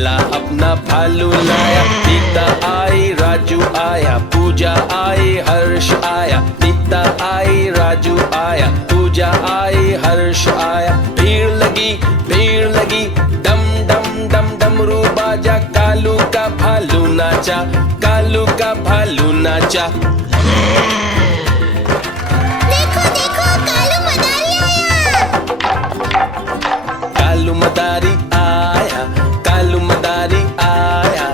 काला अपना भालू लाया। नीता आई, राजू आया, पूजा आई, हर्ष आया। नीता आई, राजू आया, पूजा आई, हर्ष आया। भीड़ लगी डम डम डम डमरू बाजा। कालू का भालू नाचा, कालू का भालू नाचा। देखो देखो कालू मदारी आया। कालू मदारी आया, कालू मदारी आया।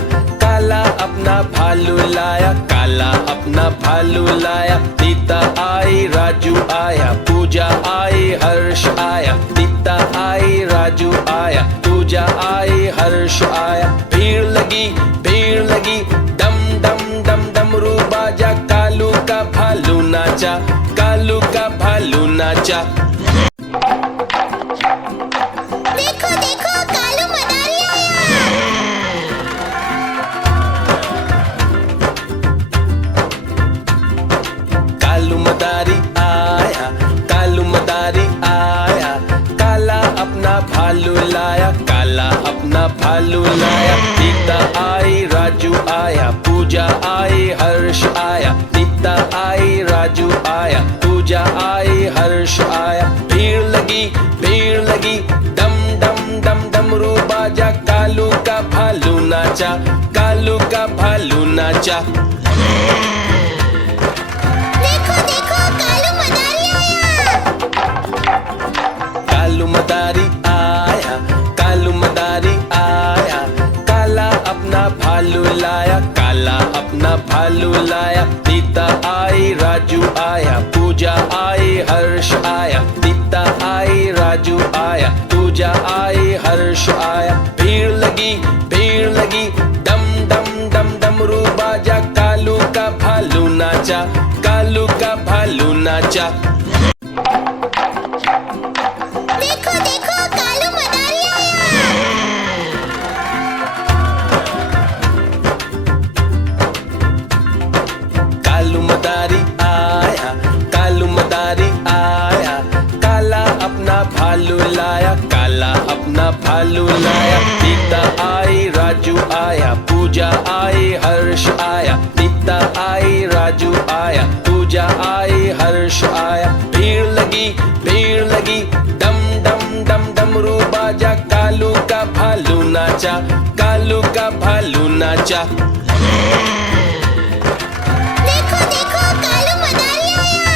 काला अपना भालू लाया, काला अपना भालू लाया। नीता आई, राजू आया, पूजा आई, हर्ष आया। नीता आई, राजू आया, पूजा आई, हर्ष आया। भीड़ लगी डम डम डम डमरू बाजा। कालू का भालू नाचा, कालू का भालू नाचा। देखो देखो कालू मदारी आया। कालू मदारी आया, कालू मदारी आया। काला अपना भालू लाया, काला अपना भालू लाया। नीता आई, राजू आया, पूजा आई, हर्ष आया। नीता आई, राजू आया, पूजा आई, हर्ष आया। भीड़ लगी डम डम डम डमरू बाजा। कालू का भालू नाचा, कालू का भालू नाचा। देखो देखो कालू मदारी आया। कालू मदारी आया, कालू मदारी आया। काला अपना भालू लाया, काला अपना भालू लाया। नीता आई, राजू आया, पूजा आई, हर्ष आया। नीता आई, राजू आया, पूजा आई, हर्ष आया। भीड़ लगी डम डम डम डमरू बाजा। कालू का भालू नाचा, कालू का भालू नाचा। देखो देखो कालू मदारी आया। कालू मदारी आया, कालू मदारी आया। काला अपना भालू लाया, काला अपना भालू लाया। नीता आई, राजू आया, पूजा आई, हर्ष आया। नीता आई, राजू आया, पूजा आई, हर्ष आया। भीड़ लगी डम डम डम डमरू बाजा। कालू का भालू नाचा, कालू का भालू नाचा। देखो देखो कालू मदारी आया।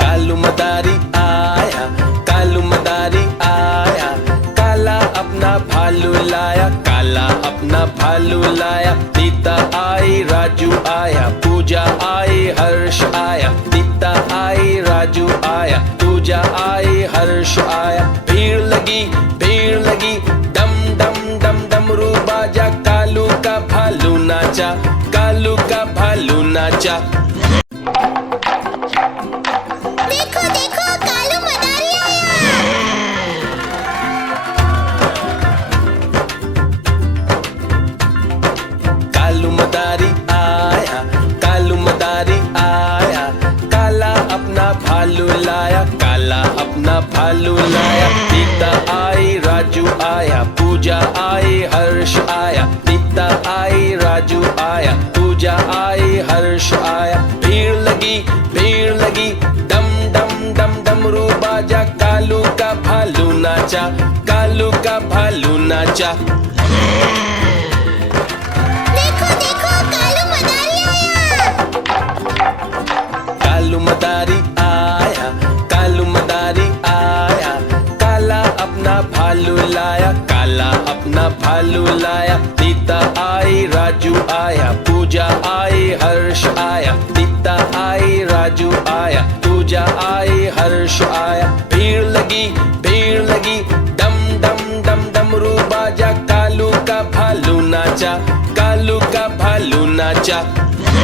कालू मदारी आया, कालू मदारी आया। काला अपना भालू लाया, काला अपना भालू लाया। नीता आई, राजू आया, पूजा आई, हर्ष आया। नीता आई, राजू आया, पूजा आई, हर्ष आया। भीड़ लगी डम डम डम डमरू बाजा। कालू का भालू नाचा, कालू का भालू नाचा। देखो देखो कालू मदारी आया। कालू मदारी आया, कालू मदारी आया। काला अपना भालू लाया, काला अपना भालू लाया। नीता आई, राजू आया, पूजा आई, हर्ष आया। नीता आई, राजू आया, पूजा आई, हर्ष आया। भीड़ लगी डम डम डम डमरू बाजा। कालू का भालू नाचा, कालू का भालू नाचा। देखो देखो कालू मदारी आया। कालू मदारी आया, कालू मदारी आया। काला अपना भालू लाया, काला अपना भालू लाया। नीता आई, राजू आया, पूजा आई, हर्ष आया। नीता आई, राजू आया, पूजा आई, हर्ष आया। भीड़ लगी डम डम डम डमरू बाजा। कालू का भालू नाचा, कालू का भालू नाचा।